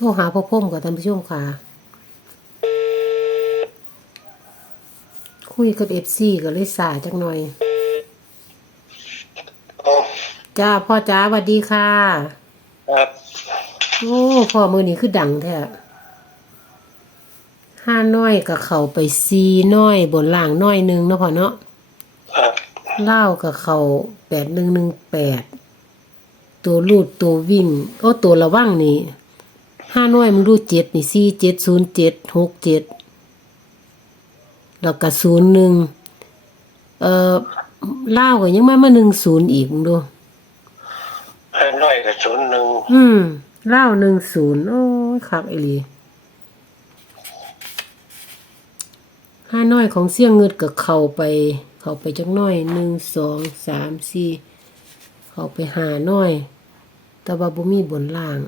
ทรหาพ่อพ่มกับท่านผู้ชมค่ะ คุยกับเอฟซีก็เลยสาจักหน่อยโอ้จ้าพ่อจ้าสวัสดีค่ะ ครับโอ้พ่อมือนี้คือดังแท้ห้าน้อยกับเขาไปซีน้อยบนล่างน้อยหนึงเนาะพ่อเนาะครับเล่าวกับเขาแปดหนึ่งหนึ่งแปดตัวลูดตัววิ่ง โอ้ตัวระว่างนี่ ห้าน้อยมึงดูเจ็ดนี่สี่เจ็ดศูนย์เจ็ดหกเจ็ดแล้วก็ศูนย์หนึ่งเอ่อเล่าวก็ยังมามาหนึ่งศูนย์อีกมึงดูให้น้อยกับศูนย์หนึ่งอืมเล่าวหนึ่งศูนย์โอ้ยครับไอหลีห้าน้อยของเสี่ยงเงิดกับเข้าไป เข้าไปจักหน้อยหนึ่งสองสามสี่เข้าไปหาน้อย แต่ว่าบ่มีบนล่าง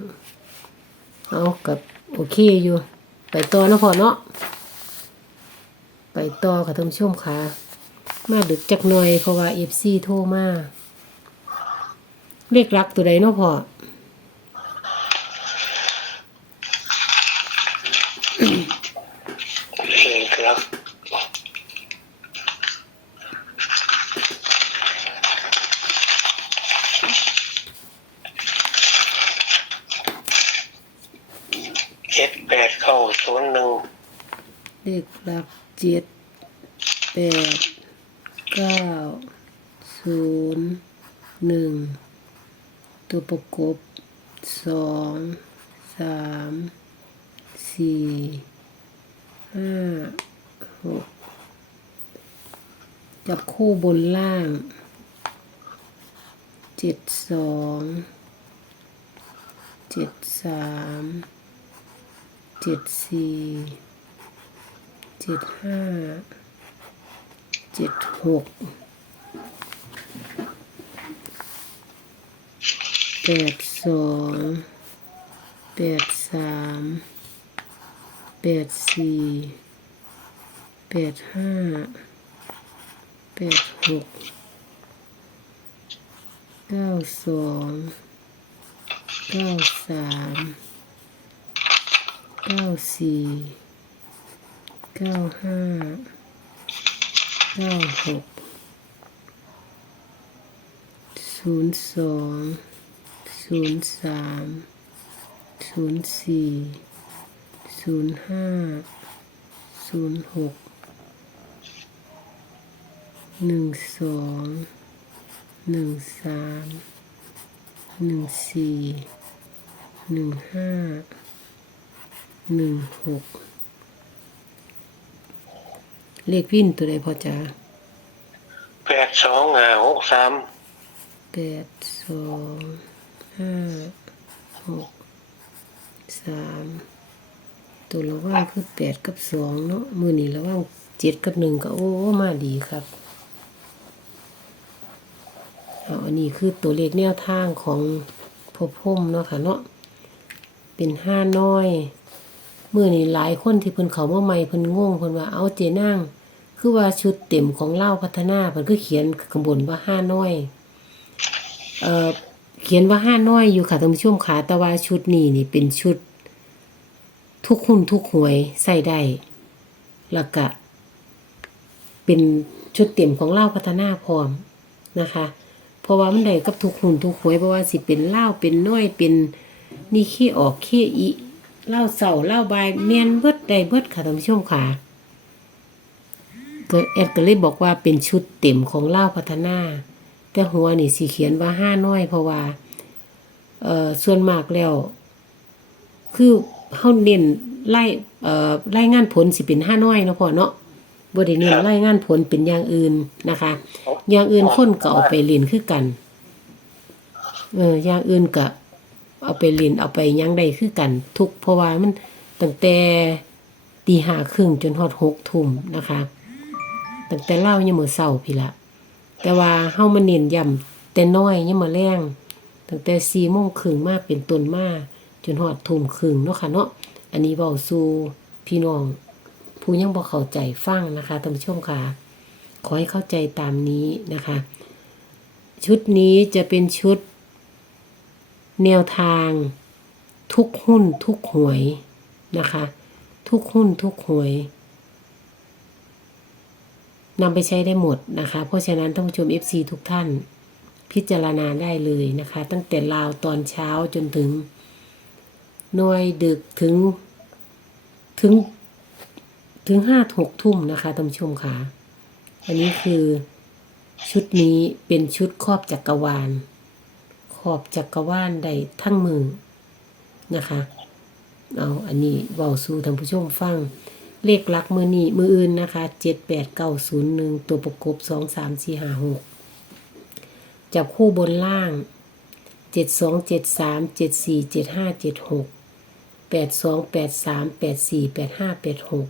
เอากับโอเคอยู่ ไปต่อนะพอเนาะไปต่อค่ะท่านผู้ชมค่ะ มาดึกจักหน่อยเพราะว่าเอฟซีโทรมาเรียกรักตัวใดเนาะพอ เลขครับเจ็ดแปดเข้าศูนย์ หนึ่งเลขหลักเจ็ดแปดเก้าศูนย์หนึ่งตัวประกบสองสามสี่ห้าหกจับคู่บนล่างเจ็ดสองเจ็ดสาม เจ็ดสี่เจ็ดห้าเจ็ดหกแปดสองแปดสามแปดสี่แปดห้าแปดหกเก้าสองเก้าสาม เก้าสี่เก้าห้าเก้าหกศูนย์สองศูนย์สามศูนย์สี่ศูนย์ห้าศูนย์หกหนึ่งสองหนึ่งสามหนึ่งสี่หนึ่งห้า หนึ่งหกเลขวิ่นตัวใดพอจ้าแปดสองห้าหกสามแปดสองห้าหกสามตัวระว่างคือแปดกับสองเนาะมือนี้ระว่างเจ็ดกับหนึ่งก็โอ้มาดีครับเอาอันนี้คือตัวเลขแนวทางของพ่อพุ่มเนาะค่ะเนาะเป็นห้าน้อย มื่อนี้หลายคนที่เพิ่นเขามาใหม่เพิ่นงงเพิ่นว่าเอาเจนั่งคือว่าชุดเต็มของเล่าพัฒนาเพิ่นคือเขียนข้างบนว่าห้าน้อยเอ่อเขียนว่าห้าน้อยอยู่ค่ะท่านผู้ชมค่ะแต่ว่าชุดนี้นี่เป็นชุด ทุกหุ้นทุกหวยใส่ได้แล้วก็เป็นชุดเต็มของเล่าพัฒนาพร้อมนะคะ เพราะว่ามันได้กับทุกหุ้นทุกหวยเพราะว่าสิเป็นเล่าเป็นน้อยเป็นนี่ขี้ออกขี้อี เล่าเสาเล่าบายเมียนเบิดได้เบิดค่ะท่านผู้ชมค่ะก็แอดก็เลยบอกว่าเป็นชุดเต็มของเล่าพัฒนา แต่หัวนี่สีเขียนว่าห้าน้อย เพราะว่าเอ่อส่วนมากแล้ว คือเฮาเน้นไล่เอ่อไล่งานผลสิเป็นห้าน้อยเนาะพ่อเนาะบ่ได้เน้นไล่งานผลเป็นอย่างอื่นนะคะ อย่างอื่นคนก็เอาไปเรียนคือกันเอออย่างอื่นก็ เอาไปเรียนเอาไปยังได้คือกันทุกเพราะว่ามันตั้งแต่ตีห้าครึ่งจนฮอดหกทุ่มนะคะตั้งแต่เล่ายังมือเช้าพี่ละแต่ว่าเฮามาเน้นย้ำแต่น้อยยังมาแรงตั้งแต่สี่โมงครึ่งมาเป็นต้นมาจนฮอดทุ่มครึ่งเนาะค่ะเนาะอันนี้เว้าสู่พี่น้องผู้ยังบ่เข้าใจฟังนะคะท่านผู้ชมค่ะ ขอให้เข้าใจตามนี้นะคะ ชุดนี้จะเป็นชุด แนวทาง ทุกหุ้นทุกหวยนะคะ ทุกหุ้นทุกหวยนำไปใช้ได้หมดนะคะ เพราะฉะนั้นท่านผู้ชม FC ทุกท่าน พิจารณาได้เลยนะคะ ตั้งแต่ลาวตอนเช้าจนถึงหน่วยดึกถึงถึงถึงห้าหกทุ่มนะคะท่านผู้ชมค่ะ อันนี้คือชุดนี้เป็นชุดครอบจักรวาล ขอบจักรวาลได้ทั้งมือนะคะเอาอันนี้เว้าสู่ท่านผู้ชมฟัง เลขหลักมือนี้มืออื่นนะคะเจ็ดแปดเก้าศูนย์หนึ่งตัวประกบสองสามสี่ห้าหกจับคู่บนล่างเจ็ดสองเจ็ดสามเจ็ดสี่เจ็ดห้าเจ็ดหกแปดสองแปดสามแปดสี่แปดห้าแปดหก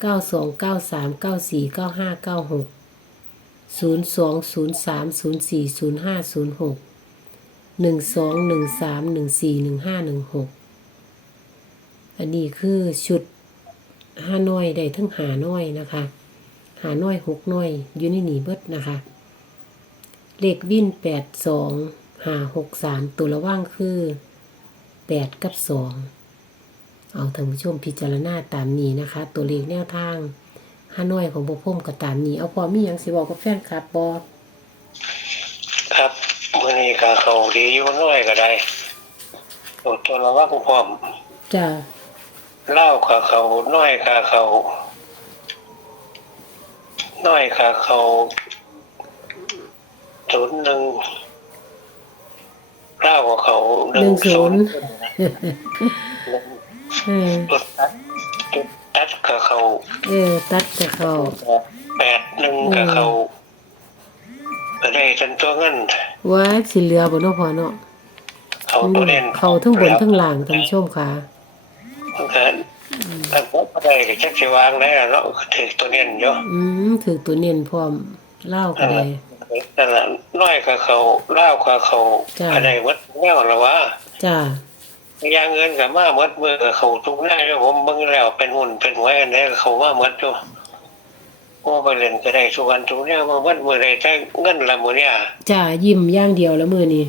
เก้าสองเก้าสามเก้าสี่เก้าห้าเก้าหกศูนย์สองศูนย์สามศูนย์สี่ศูนย์ห้าศูนย์หก หนึ่งสองหนึ่งสามหนึ่งสี่หนึ่งห้าหนึ่งหกอันนี้คือชุดห้าน้อยได้ทั้งหาน้อยนะคะหาน้อยหกน้อยอยู่ในหนีเบิดนะคะ เลขวิ่นแปดสองหาหกสามตัวระว่างคือแปดกับสองเอาท่านผู้ชมพิจารณาตามนี้นะคะ ตัวเลขแนวทางห้าน้อยของบพ่มกับตามนี้เอาพอมีหยังสิบอกกับแฟนครับบอ นี้ก็เขาดีอยู่น้อยก็ได้ตัวตัวละว่ากูพร้อมจ้าเล่ากับเขาน้อยกับเขาน้อยกับเขาศูนย์หนึ่งเล่ากับเขาหนึ่งศูนย์เออจุดตัดจุดตัดกับเขาเออตัดกับเขาแปดหนึ่งกับเขา ก็ได้จนตัวเงินว่าสิเหลือบนน้องพอเนาะเขาตัวเด่นเขาทั้งบนทั้งล่างท่านผู้ชมค่ะมันก็แต่พบได้ก็จักสิวางได้ล่ะเนาะถือตัวเด่นอยู่อืมถือตัวเน้นพร้อมเล่าก็ได้นั่นแหละน้อยกับเขาเล่าวกับเขาจ้ะอะไรวัดแนวละวะจ้าอยางเงินกับมาหมดเมื่อเขาทุกหน้าอยู่ผมเบิ่งแล้วเป็นหุ่นเป็นหวยอันนี้เขามาหมดอยู่ โอ้ไปเล่นก็ได้ทุกวันทุกแนวมาหมดมือใดแต่เงินละมื้อเนี่ยจ้ายิ้มอย่างเดียวแล้วมือนี้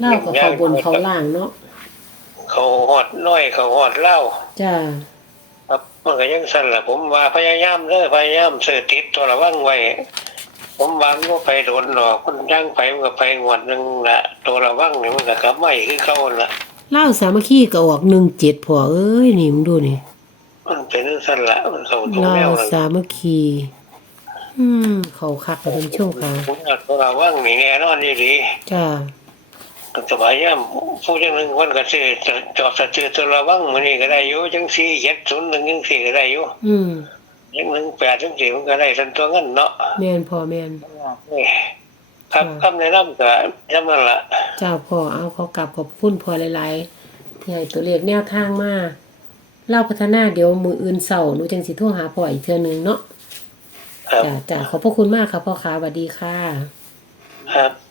เล่ากับเขาบนเขาล่างเนาะเขาหอดน้อยเขาหอดเหล้าจ้าครับมันก็ยังสั่นล่ะผมว่าพยายามเด้อพยายามเสือติดตัวระวังไว้ผมวางก็ไปโดนหลอกมันย่างไปมันก็ไปงวดหนึงละตัวระวังนี่มันก็กลับมาอีกคือเก่าละเล่าสามัคคีก็ออกหนึ่งเจ็ดพอเอ้ยนี่มึงดูนี่มันเป็นสั่นละมันเข้าตรงเล่าแนวนั่นสามัคคี อืมเขาคักกับท่านผู้ชมค่ะผมอยากตัวระวังนี่แน่นอนดีดีจ้าสบายย่ำผู้จังหนึ่งคนก็ซื้อจอบสะจือตัวระวังมันนี่ก็ได้อยู่จังสี่เจ็ดศูนย์หนึ่งจังสี่ก็ได้อยู่อืมยังหนึ่งแปดจังสี่มันก็ได้สันตัวเงินเนาะแม่นพอแม่นนี่ครับคำแนะนำก็ย้ำนั่นละเจ้าพ่อเอาเขากลับขอบคุณพอหลายๆที่ให้ตัวเลขแนวทางมาเล่าพัฒนาเดี๋ยวมืออื่นเสาร์หนูจังสิโทรหาพ่ออีกเทื่อนึงเนาะ ครับจ้าจ้าขอบพระคุณมากค่ะพ่อขาสวัสดีค่ะ ครับ